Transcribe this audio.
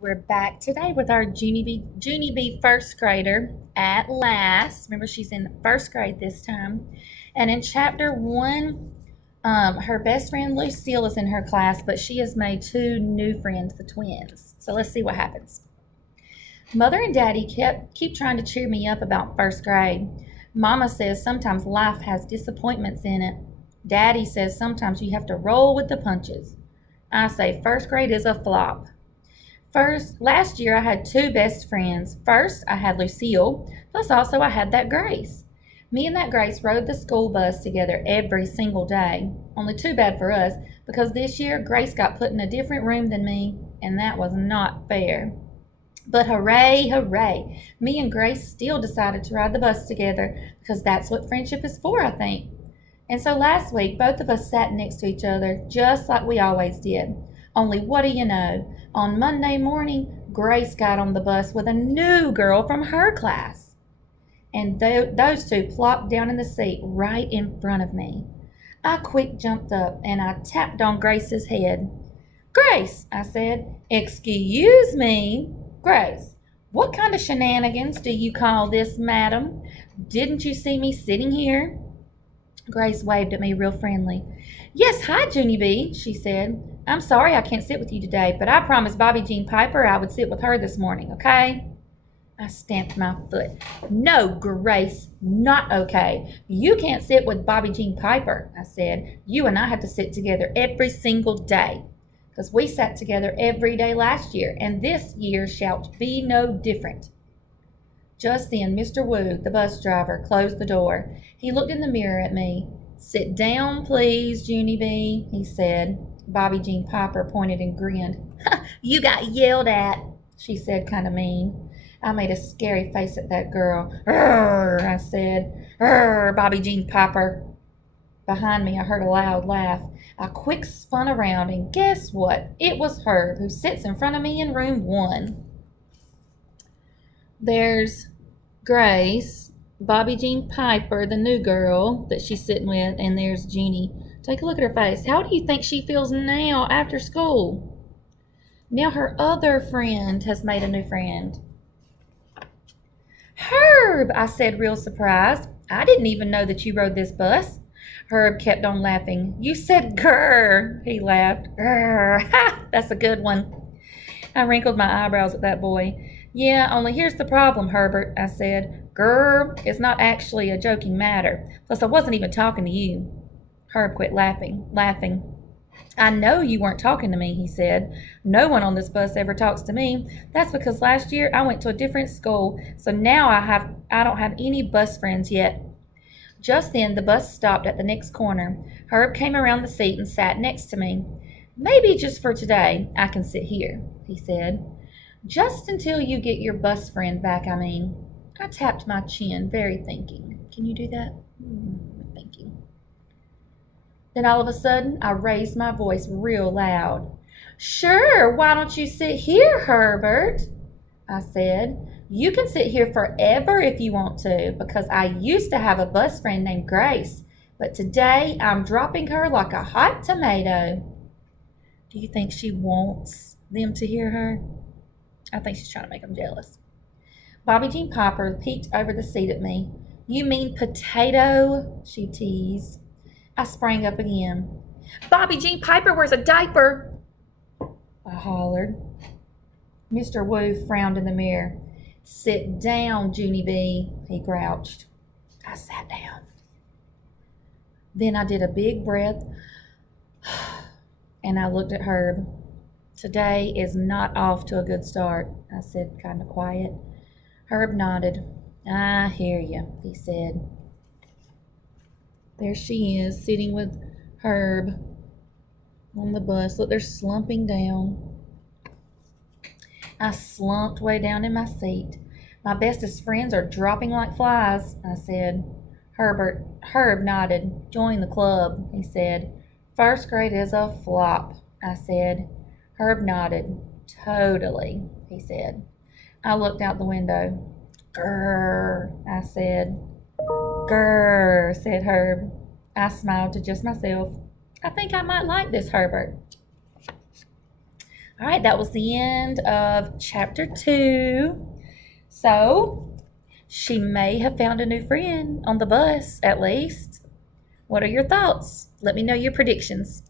we're back today with our Junie B first grader at last. Remember, she's in first grade this time. And in chapter one, her best friend Lucille is in her class, but she has made two new friends, the twins. So let's see what happens. Mother and Daddy keep trying to cheer me up about first grade. Mama says sometimes life has disappointments in it. Daddy says sometimes you have to roll with the punches. I say first grade is a flop. Last year I had two best friends. First, I had Lucille, plus also I had that Grace. Me and that Grace rode the school bus together every single day. Only too bad for us, because this year Grace got put in a different room than me, and that was not fair. But hooray, hooray, me and Grace still decided to ride the bus together, because that's what friendship is for, I think. And so last week, both of us sat next to each other, just like we always did. Only what do you know? On Monday morning, Grace got on the bus with a new girl from her class. And those two plopped down in the seat right in front of me. I quick jumped up and I tapped on Grace's head. "Grace," I said. "Excuse me." "Grace, what kind of shenanigans do you call this, madam? Didn't you see me sitting here?" Grace waved at me real friendly. "Yes, hi, Junie B," she said. "I'm sorry I can't sit with you today, but I promised Bobby Jean Piper I would sit with her this morning, okay?" I stamped my foot. "No, Grace, not okay. You can't sit with Bobby Jean Piper," I said. "You and I have to sit together every single day, because we sat together every day last year, and this year shall be no different." Just then, Mr. Wu, the bus driver, closed the door. He looked in the mirror at me. "Sit down, please, Junie B," he said. Bobby Jean Piper pointed and grinned. "You got yelled at," she said, kind of mean. I made a scary face at that girl. "Rrr," I said. "Rrr, Bobby Jean Piper." Behind me, I heard a loud laugh. I quick spun around, and guess what? It was Herb, who sits in front of me in room 1. There's Grace, Bobby Jean Piper, the new girl that she's sitting with, and there's Junie. Take a look at her face. How do you think she feels now after school? Now her other friend has made a new friend. "Herb," I said, real surprised. "I didn't even know that you rode this bus." Herb kept on laughing. "You said grr," he laughed. "Grr, ha, that's a good one." I wrinkled my eyebrows at that boy. "Yeah, only here's the problem, Herbert," I said. "Grr is not actually a joking matter. Plus, I wasn't even talking to you." Herb quit laughing. "I know you weren't talking to me," he said. "No one on this bus ever talks to me. That's because last year I went to a different school, so now I don't have any bus friends yet." Just then the bus stopped at the next corner. Herb came around the seat and sat next to me. "Maybe just for today I can sit here," he said. "Just until you get your bus friend back, I mean." I tapped my chin, very thinking. Can you do that? Thinking. Then all of a sudden, I raised my voice real loud. "Sure, why don't you sit here, Herbert?" I said. "You can sit here forever if you want to, because I used to have a bus friend named Grace, but today I'm dropping her like a hot tomato." Do you think she wants them to hear her? I think she's trying to make them jealous. Bobby Jean Piper peeked over the seat at me. "You mean potato?" she teased. I sprang up again. "Bobby Jean Piper wears a diaper," I hollered. Mr. Wu frowned in the mirror. "Sit down, Junie B," he grouched. I sat down. Then I did a big breath, and I looked at Herb. "Today is not off to a good start," I said, kind of quiet. Herb nodded. "I hear you," he said. There she is, sitting with Herb on the bus. Look, they're slumping down. I slumped way down in my seat. "My bestest friends are dropping like flies," I said. Herb nodded. "Join the club," he said. "First grade is a flop," I said. Herb nodded. "Totally," he said. I looked out the window. "Grrr," I said. "Grrr," said Herb. I smiled to just myself. I think I might like this Herbert. All right, that was the end of chapter 2. So, she may have found a new friend on the bus, at least. What are your thoughts? Let me know your predictions.